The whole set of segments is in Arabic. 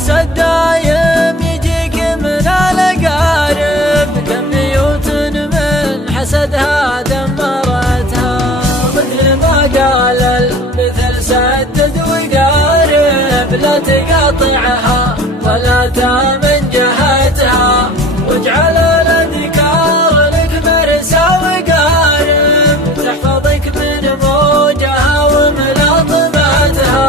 الحسد دايم يجيك من الأقارب، كم بيوت من حسدها دمرتها. مثل ما قال المثل سدد وقارب، لا تقاطعها ولا تامن جهتها، واجعل الأذكار لك مرسى وقارب، تحفظك من موجها وملاطمتها.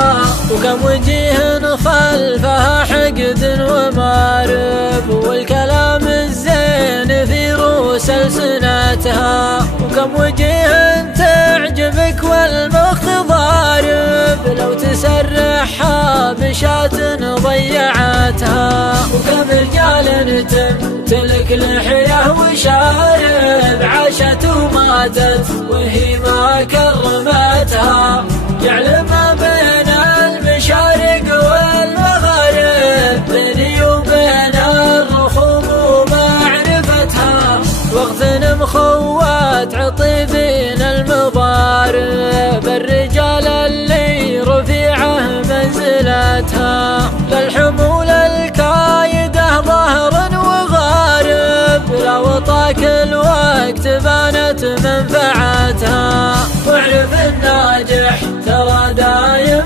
وكم وجيه خلفها حقد ومارب، والكلام الزين في رؤوس ألسنتها. وكم وجيه تعجبك والمخ ضارب، لو تسرحها بشاة ضيعتها. وكم رجال تمتلك لحية وشارب، عاشت وماتت وهي ما كرمتها. جعل ما بين المشارق والمغارب، بيني وبين الرخوم ومعرفتها. وقت مخوات عطيبين المضارب، الرجال اللي رفيعه منزلتها. للحمول الكايده ظهر وغارب، لا وطاك الوقت بانت منفعتها. واعرف الناجح ترى دايم